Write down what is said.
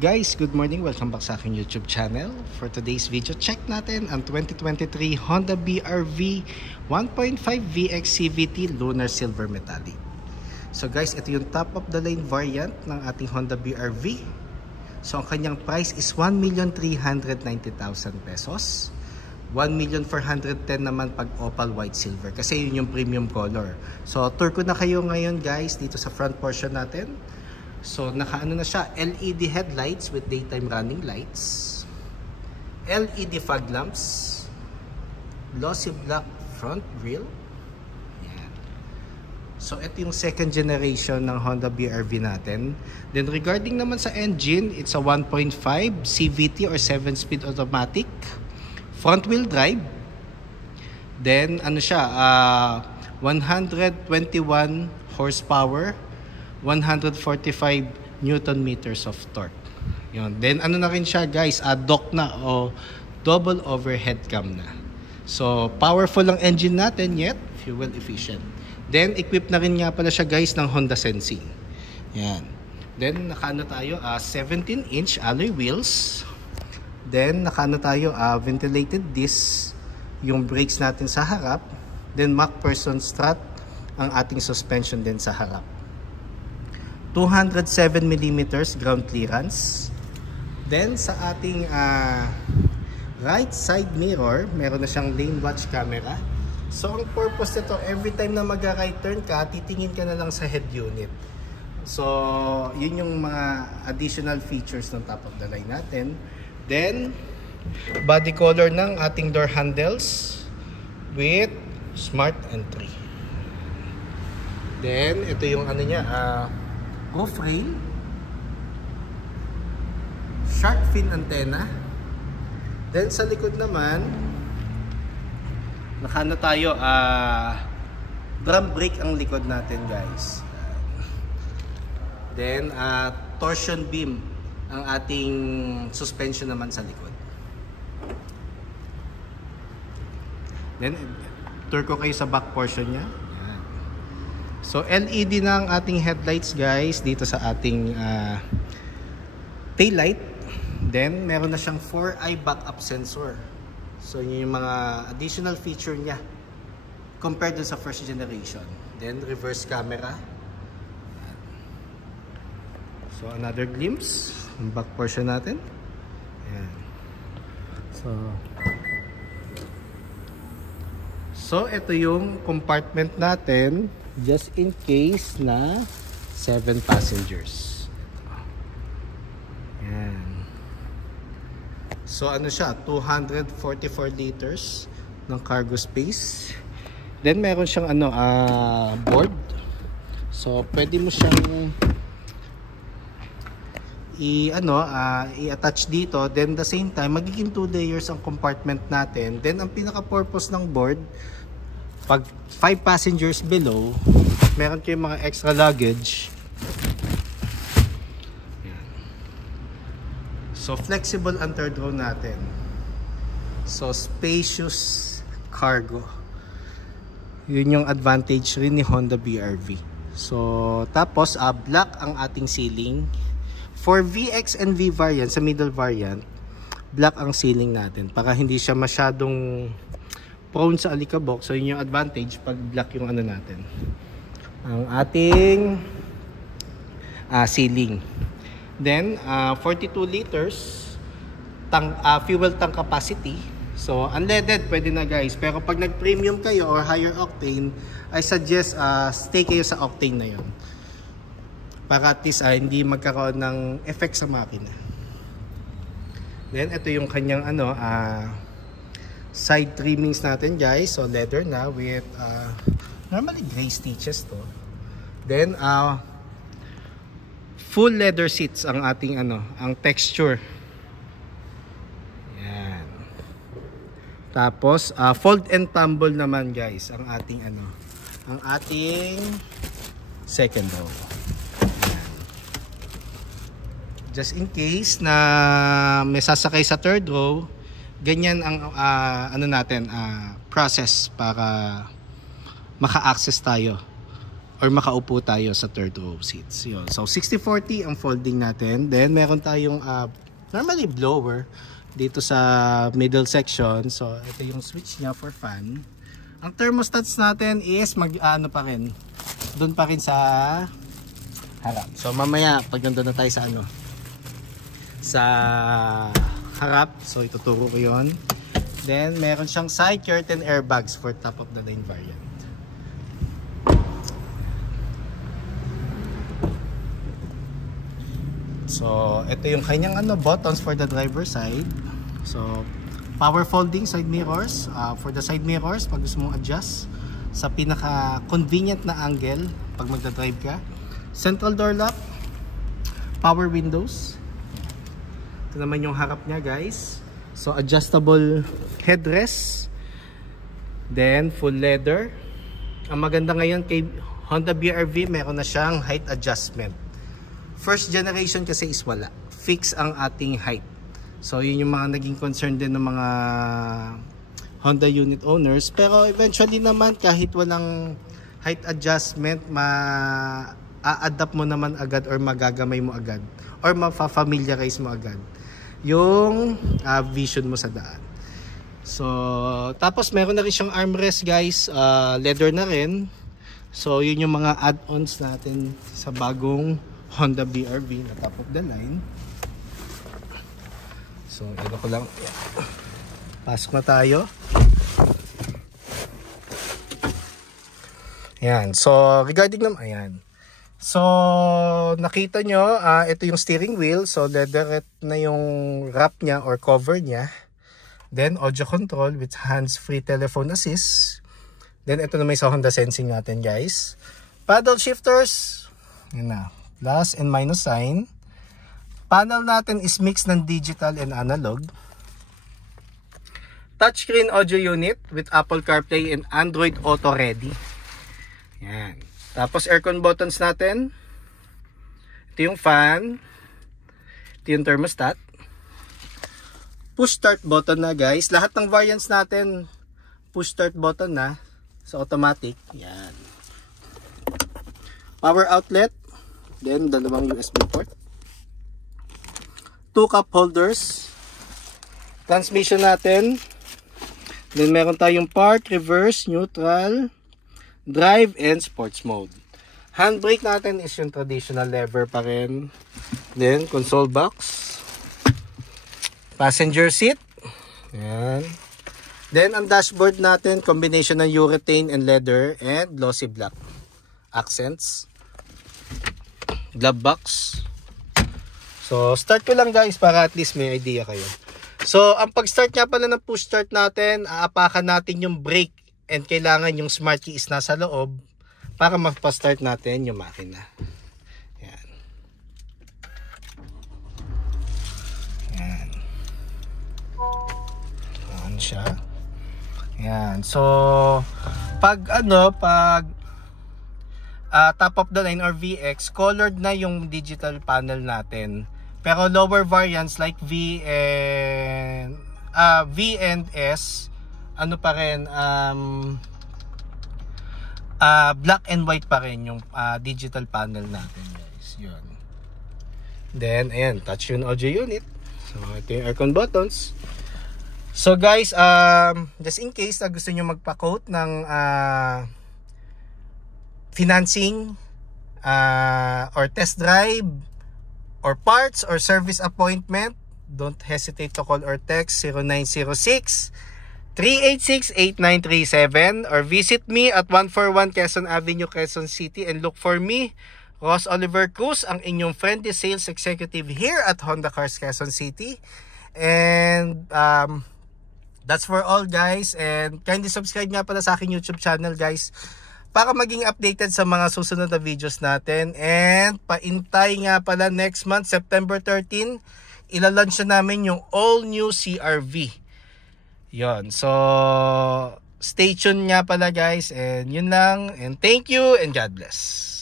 Guys, good morning. Welcome back sa aking YouTube channel. For today's video, check natin ang 2023 Honda BR-V 1.5 VX CVT Lunar Silver Metallic. So guys, ito yung top of the line variant ng ating Honda BR-V. So ang kanyang price is 1,390,000 pesos. 1,410,000 naman pag opal white silver kasi yun yung premium color. So tour ko na kayo ngayon guys dito sa front portion natin. So nakaano na siya, LED headlights with daytime running lights, LED fog lamps, glossy black front grille. Yan. So ito yung second generation ng Honda BR-V natin. Then regarding naman sa engine, it's a 1.5 CVT or 7-speed automatic, front wheel drive. Then ano siya, 121 horsepower, 145 Newton meters of torque. Yun. Then ano na rin siya guys, dock na o double overhead cam na. So powerful ang engine natin yet fuel efficient. Then equipped na rin nga pala siya guys ng Honda Sensing. Yan. Then nakaano tayo, 17-inch alloy wheels. Then nakaano tayo, ventilated disc yung brakes natin sa harap. Then MacPherson strut ang ating suspension din sa harap. 207mm ground clearance. Then sa ating right side mirror, meron na siyang lane watch camera. So ang purpose nito, every time na mag-right turn ka, titingin ka na lang sa head unit. So yun yung mga additional features ng top of the line natin. Then body color ng ating door handles with smart entry. Then ito yung ano niya, roof rail, shark fin antenna. Then sa likod naman, nakano tayo, drum brake ang likod natin guys. Then torsion beam ang ating suspension naman sa likod. Then tour ko kayo sa back portion niya. So LED na ang ating headlights guys dito sa ating tail light. Then meron na siyang 4-eye backup sensor. So yun yung mga additional feature niya compared dun sa first generation. Then reverse camera. So another glimpse ng back portion natin. Ayan. So ito yung compartment natin. Just in case na 7 passengers. Yan. So ano siya, 244 liters ng cargo space. Then meron siyang ano, board. So pwede mo siyang i-attach dito. Then the same time, magiging 2 layers ang compartment natin. Then ang pinaka-purpose ng board, pag 5 passengers below, meron kayong mga extra luggage. Yan. So flexible ang third row natin. So spacious cargo. Yun yung advantage rin ni Honda BR-V. So tapos black ang ating ceiling. For VX and V variant, sa middle variant, black ang ceiling natin para hindi siya masyadong prone sa alikabok. So yun yung advantage pag black yung ano natin, ang ating ceiling. Then 42 liters fuel tank capacity. So unleaded pwede na guys, pero pag nag premium kayo or higher octane, I suggest stay kayo sa octane na yun para at least hindi magkaroon ng effect sa makina. Then ito yung kanyang ano, side trimmings natin guys. So leather na with normally gray stitches to. Then full leather seats ang ating ano, ang texture. Yan. Tapos fold and tumble naman guys ang ating ano, ang ating second row. Yan. Just in case na may sasakay sa third row, ganyan ang ano natin, process para maka-access tayo or makaupo tayo sa third row seats. Yun. So 60/40 ang folding natin. Then meron tayong normally blower dito sa middle section. So ito yung switch niya for fan. Ang thermostats natin is ano pa rin, doon pa rin sa harap. So mamaya pag nandun na tayo sa sa harap, so ituturo ko yon. Then meron siyang side curtain airbags for top of the line variant. So ito yung kanyang buttons for the driver side. So power folding side mirrors. For the side mirrors, pag gusto mong adjust sa pinaka convenient na angle pag magdadrive ka. Central door lock, power windows. Ito naman yung harap niya, guys. So adjustable headrest, then full leather. Ang maganda ngayon kay Honda BR-V, meron na siyang height adjustment. First generation kasi is wala, fix ang ating height. So yun yung mga naging concern din ng mga Honda unit owners. Pero eventually naman, kahit walang height adjustment, ma-a-adapt mo naman agad or magagamay mo agad or ma-familiarize mo agad yung vision mo sa daan. So tapos meron na rin siyang armrest, guys, leather na rin. So yun yung mga add-ons natin sa bagong Honda BR-V na top of the line. So ito ko lang, pasok na tayo. Ayan, so regarding naman, ayan. So nakita nyo, ito yung steering wheel. So leatherette na yung wrap niya or cover niya. Then audio control with hands-free telephone assist. Then ito na may sa Honda Sensing natin, guys. Paddle shifters, yun na, plus and minus sign. Panel natin is mix ng digital and analog. Touchscreen audio unit with Apple CarPlay and Android Auto ready. Yan. Tapos aircon buttons natin. Ito yung fan. Ito yung thermostat. Push start button na, guys. Lahat ng variants natin push start button na sa automatic. Yan. Power outlet. Then dalawang USB port. 2 cup holders. Transmission natin. Then meron tayong park, reverse, neutral, drive, and sports mode. Handbrake natin is yung traditional lever pa rin. Then console box. Passenger seat. Yan. Then ang dashboard natin, combination ng urethane and leather and glossy black accents. Glove box. So start ko lang, guys, para at least may idea kayo. So ang pag-start nga pala ng push start natin, aapakan natin yung brake and kailangan yung smart key is nasa loob para magpa-start natin yung makina. Yan. Yan. Yan siya. Yan. So pag top of the line or VX, colored na yung digital panel natin. Pero lower variants like V and S, ano pa rin, black and white pa rin yung digital panel natin, guys. Yun. Then ayan, touch tune audio unit. So ito yung aircon buttons. So guys, just in case na gusto nyo magpa-quote ng financing or test drive or parts or service appointment, don't hesitate to call or text 0906-386-8937 or visit me at 141 Quezon Avenue, Quezon City, and look for me, Ross Oliver Cruz, ang inyong friendly sales executive here at Honda Cars Quezon City. And that's for all, guys, and kindly subscribe nga pala sa aking YouTube channel, guys, para maging updated sa mga susunod na videos natin. And paintay nga pala, next month, September 13, ilalunch na namin yung all new CR-V. Yon. So stay tuned nga pala, guys, and yun lang, and thank you and God bless.